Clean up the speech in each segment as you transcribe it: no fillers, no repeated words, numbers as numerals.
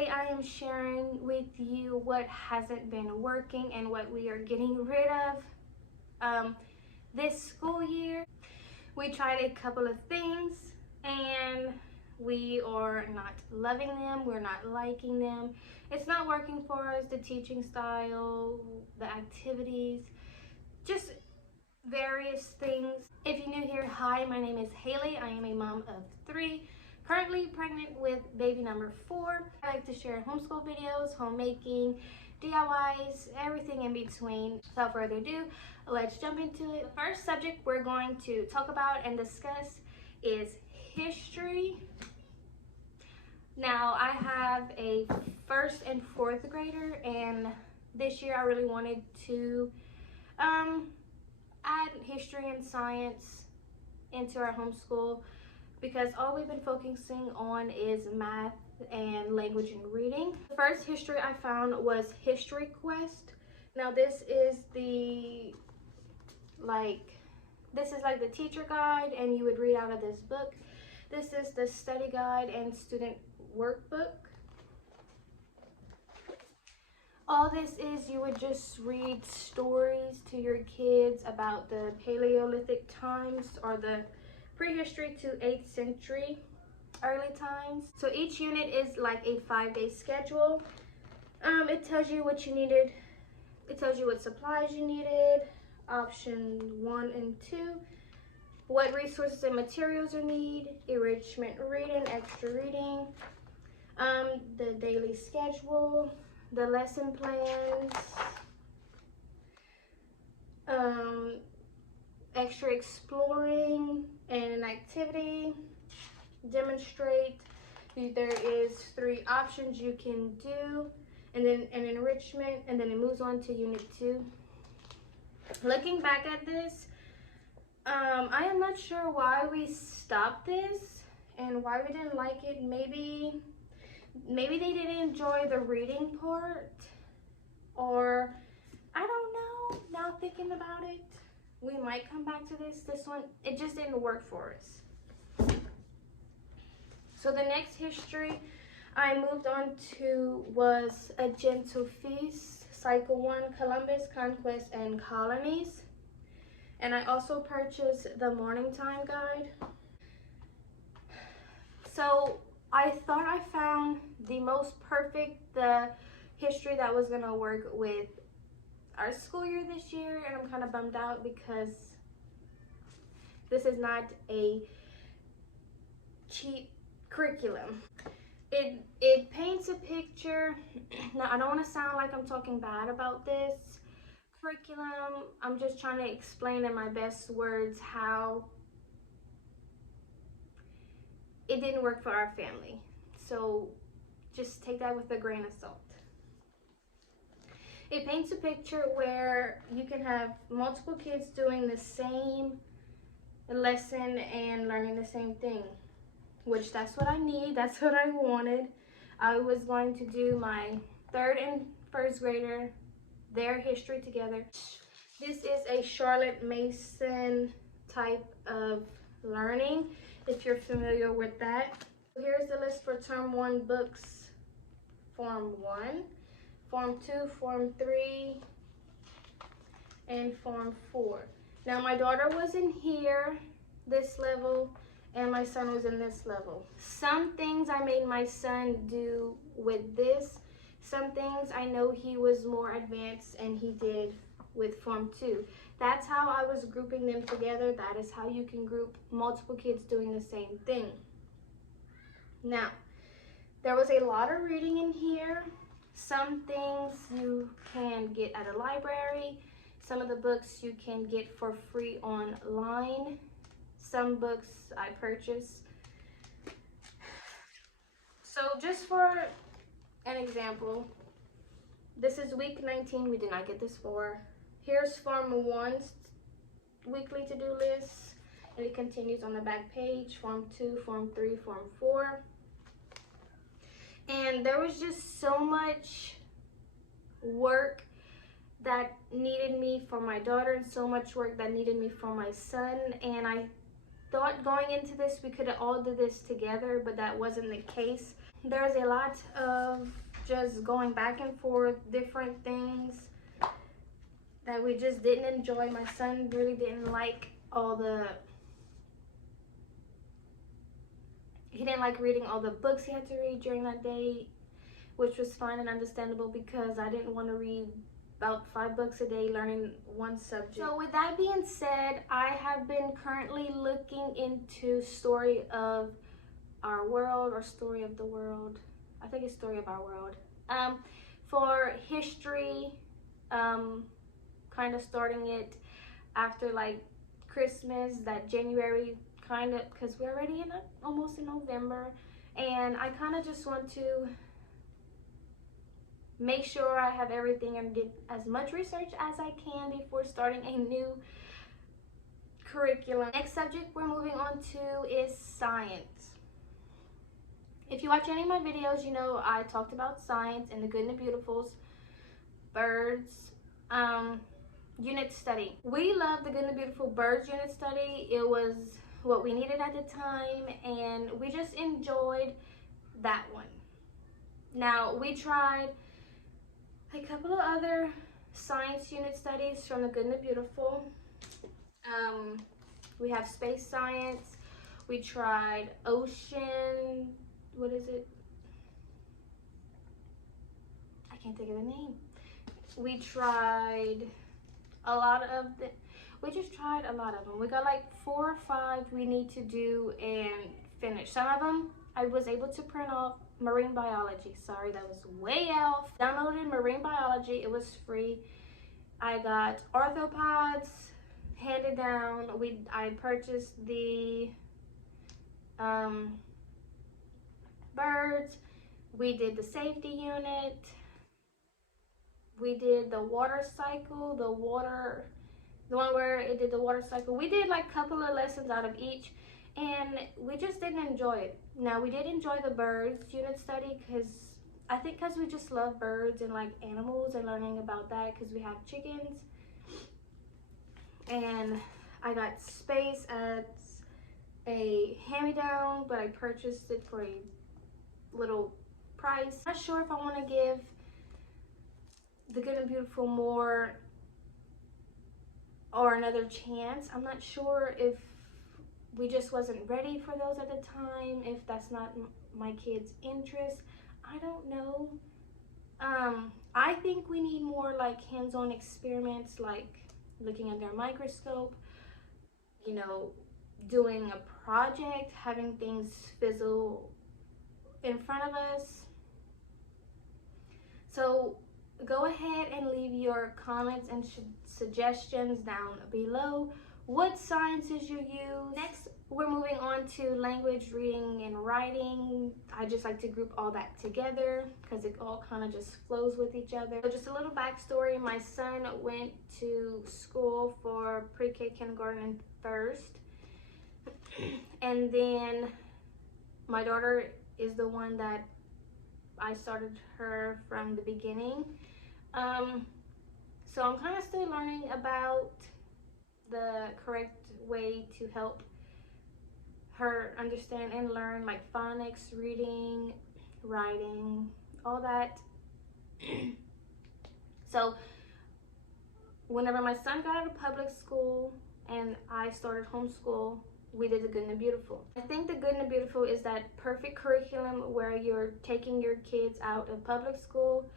Today I am sharing with you what hasn't been working and what we are getting rid of this school year. We tried a couple of things and we are not loving them, we're not liking them. It's not working for us, the teaching style, the activities, just various things. If you're new here, hi, my name is Hailey. I am a mom of 3, currently pregnant with baby number 4. I like to share homeschool videos, homemaking, DIYs, everything in between. Without further ado, let's jump into it. The first subject we're going to talk about and discuss is history. Now, I have a 1st and 4th grader, and this year I really wanted to add history and science into our homeschool because all we've been focusing on is math and language and reading. The first history I found was History Quest. Now this is like the teacher guide, and you would read out of this book. This is the study guide and student workbook. All this is, you would just read stories to your kids about the Paleolithic times or the prehistory to 8th century early times. So each unit is like a 5-day schedule. It tells you what you needed. It tells you what supplies you needed, option 1 and 2, what resources and materials you need, enrichment reading, extra reading, the daily schedule, the lesson plans, extra exploring and an activity, demonstrate. There is 3 options you can do, and then an enrichment, and then it moves on to unit 2. Looking back at this, I am not sure why we stopped this and why we didn't like it. Maybe they didn't enjoy the reading part, or I don't know. Now thinking about it, we might come back to this one. It just didn't work for us. So the next history I moved on to was A Gentle Feast, Cycle 1, Columbus, Conquest, and Colonies. And I also purchased the Morning Time Guide. So I thought I found the most perfect, the history that was gonna work with our school year this year, and I'm kind of bummed out because this is not a cheap curriculum. It paints a picture. Now, I don't want to sound like I'm talking bad about this curriculum. I'm just trying to explain in my best words how it didn't work for our family. So just take that with a grain of salt. It paints a picture where you can have multiple kids doing the same lesson and learning the same thing, which that's what I need, that's what I wanted. I was going to do my 3rd and 1st grader, their history together. This is a Charlotte Mason type of learning, if you're familiar with that. Here's the list for Term 1 books, Form 1, Form 2, Form 3, and Form 4. Now my daughter was in here, this level, and my son was in this level. Some things I made my son do with this. Some things I know he was more advanced and he did with Form 2. That's how I was grouping them together. That is how you can group multiple kids doing the same thing. Now, there was a lot of reading in here. Some things you can get at a library. Some of the books you can get for free online. Some books I purchased. So just for an example, this is week 19. We did not get this for. Here's Form 1's weekly to-do list, and it continues on the back page. Form 2, Form 3, Form 4. And there was just so much work that needed me for my daughter and so much work that needed me for my son, and I thought going into this we could all do this together, but that wasn't the case. there's a lot of just going back and forth, different things that we just didn't enjoy. My son really didn't like he didn't like reading all the books he had to read during that day, which was fine and understandable because I didn't want to read about 5 books a day learning one subject. So with that being said, I have been currently looking into Story of Our World or Story of the World. I think it's Story of Our World. For history, kind of starting it after like Christmas, that January kind of, because we're already almost in November, and I kind of just want to make sure I have everything and did as much research as I can before starting a new curriculum. Next subject we're moving on to is science. If you watch any of my videos, you know I talked about science and the good and the beautifuls, birds, unit study. We love the good and the beautiful birds unit study. It was what we needed at the time, and we just enjoyed that one. Now, we tried a couple of other science unit studies from the good and the beautiful. We have space science. We tried ocean, what is it? I can't think of the name. We tried a lot of them. We just tried a lot of them. We got like 4 or 5 we need to do and finish. Some of them I was able to print off. Marine biology, sorry, that was way off. Downloaded marine biology, it was free. I got arthropods handed down. I purchased the birds. We did the safety unit. We did the water cycle, the one where it did the water cycle. We did like a couple of lessons out of each, and we just didn't enjoy it. Now, we did enjoy the birds unit study because we just love birds and like animals and learning about that because we have chickens. And I got space as a hand-me-down, but I purchased it for a little price. Not sure if I want to give the good and beautiful more or another chance. I'm not sure if we just wasn't ready for those at the time, if that's not my kids' interest. I don't know. I think we need more like hands-on experiments, like looking under a microscope, you know, doing a project, having things fizzle in front of us. So go ahead and leave your comments and suggestions down below. What sciences you use. Next, we're moving on to language, reading, and writing. I just like to group all that together because it all kind of just flows with each other. So just a little backstory. My son went to school for pre-K, kindergarten, and first. And then my daughter is the one that I started her from the beginning. So I'm kind of still learning about the correct way to help her understand and learn, like phonics, reading, writing, all that. So whenever my son got out of public school and I started homeschool, we did the good and the beautiful. I think the good and the beautiful is that perfect curriculum where you're taking your kids out of public school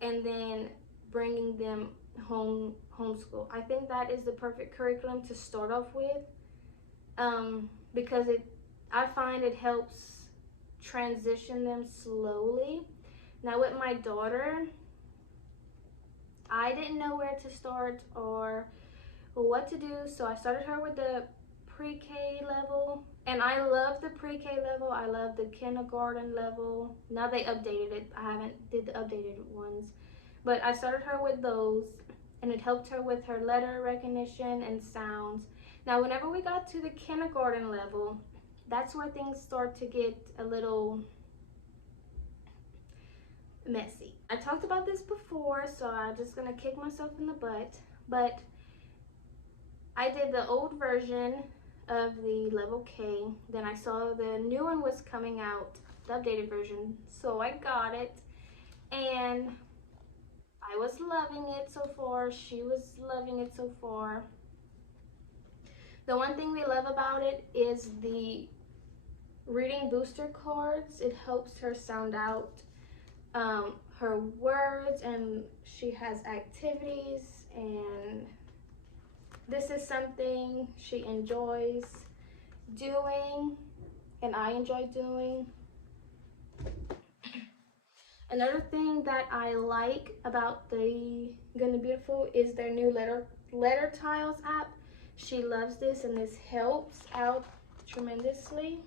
and then bringing them homeschool. I think that is the perfect curriculum to start off with, because I find it helps transition them slowly. Now with my daughter, I didn't know where to start or what to do, so I started her with the pre-K level, and I love the pre-K level. I love the kindergarten level. Now they updated it. I haven't did the updated ones, but I started her with those, and it helped her with her letter recognition and sounds. Now whenever we got to the kindergarten level, that's where things start to get a little messy. I talked about this before, so I'm just gonna kick myself in the butt, but I did the old version of the level K. Then I saw the new one was coming out, the updated version. So I got it, and I was loving it so far. She was loving it so far. The one thing we love about it is the reading booster cards. It helps her sound out her words, and she has activities, and this is something she enjoys doing and I enjoy doing. Another thing that I like about the Gonna Beautiful is their new letter tiles app. She loves this, and this helps out tremendously.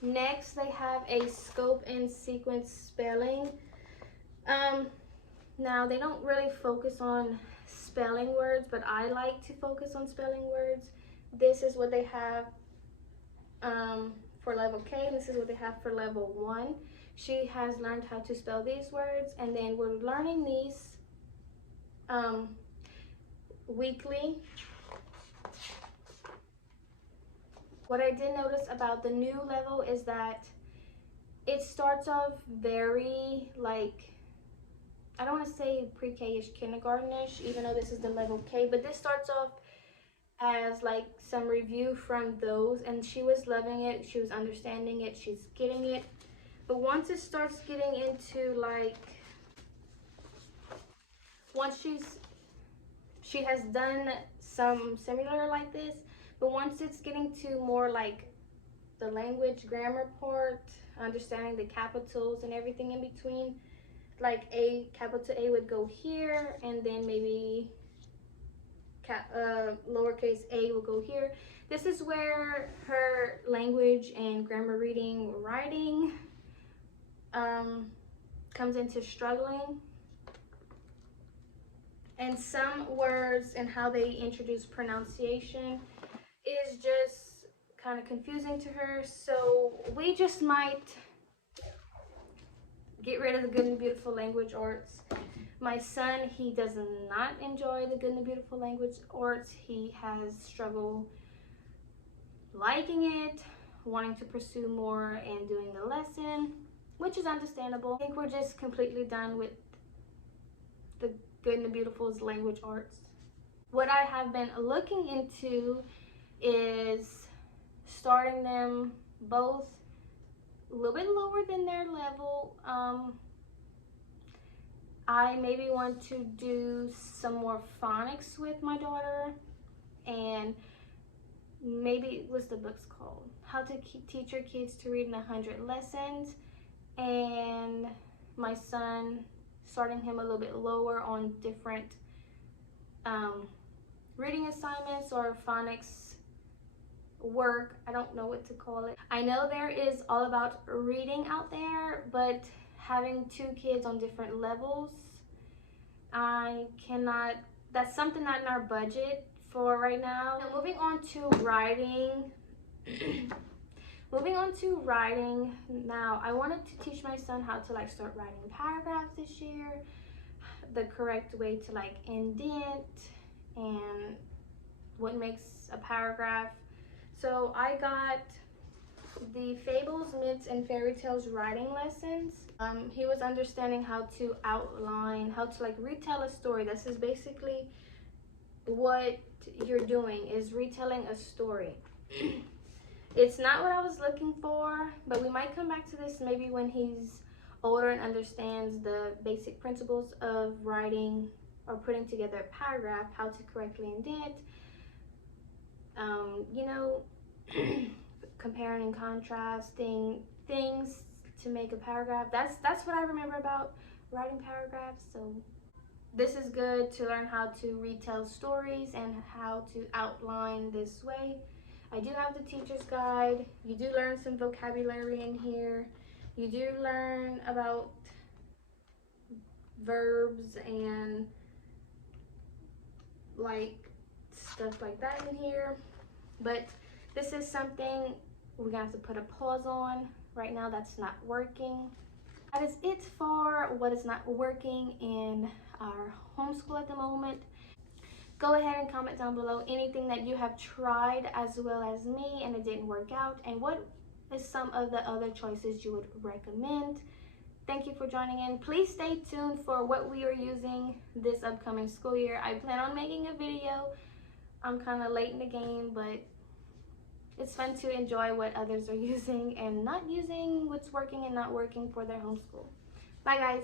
Next, they have a scope and sequence spelling. Now they don't really focus on spelling words, but I like to focus on spelling words. This is what they have for level K. This is what they have for level 1. She has learned how to spell these words, and then we're learning these weekly. What I did notice about the new level is that it starts off very, like, I don't want to say pre-K-ish, kindergarten-ish, even though this is the level K, but this starts off as like some review from those, and she was loving it, she was understanding it, she's getting it. But once it starts getting into like, once she has done some similar like this, but once it's getting to more like the language grammar part, understanding the capitals and everything in between, like A, capital A would go here, and then maybe lowercase a will go here. This is where her language and grammar reading, writing comes into struggling. And some words and how they introduce pronunciation is just kind of confusing to her. So we just might get rid of the Good and Beautiful language arts. My son, he does not enjoy the Good and Beautiful language arts. He has struggled liking it, wanting to pursue more and doing the lesson, which is understandable. I think we're just completely done with the Good and Beautiful's language arts. What I have been looking into is starting them both a little bit lower than their level. I maybe want to do some more phonics with my daughter, and maybe, what's the book's called? How to Teach Your Kids to Read in 100 Lessons. And my son, starting him a little bit lower on different reading assignments or phonics work. I don't know what to call it. I know there is All About Reading out there, but having 2 kids on different levels, I cannot, that's something not in our budget for right now. Now moving on to writing. Now I wanted to teach my son how to like start writing paragraphs this year, the correct way to like indent and what makes a paragraph. So I got the Fables, Myths, and Fairy Tales writing lessons. He was understanding how to outline, how to like retell a story. This is basically what you're doing, is retelling a story. It's not what I was looking for, but we might come back to this maybe when he's older and understands the basic principles of writing or putting together a paragraph, how to correctly indent, you know, comparing and contrasting things to make a paragraph. That's what I remember about writing paragraphs. So this is good to learn how to retell stories and how to outline this way. I do have the teacher's guide. You do learn some vocabulary in here. You do learn about verbs and like stuff like that in here. But this is something we're gonna have to put a pause on. Right now that's not working. That is it for what is not working in our homeschool at the moment. Go ahead and comment down below anything that you have tried as well as me and it didn't work out, and what is some of the other choices you would recommend. Thank you for joining in. Please stay tuned for what we are using this upcoming school year. I plan on making a video. I'm kind of late in the game, but it's fun to enjoy what others are using and not using, what's working and not working for their homeschool. Bye guys.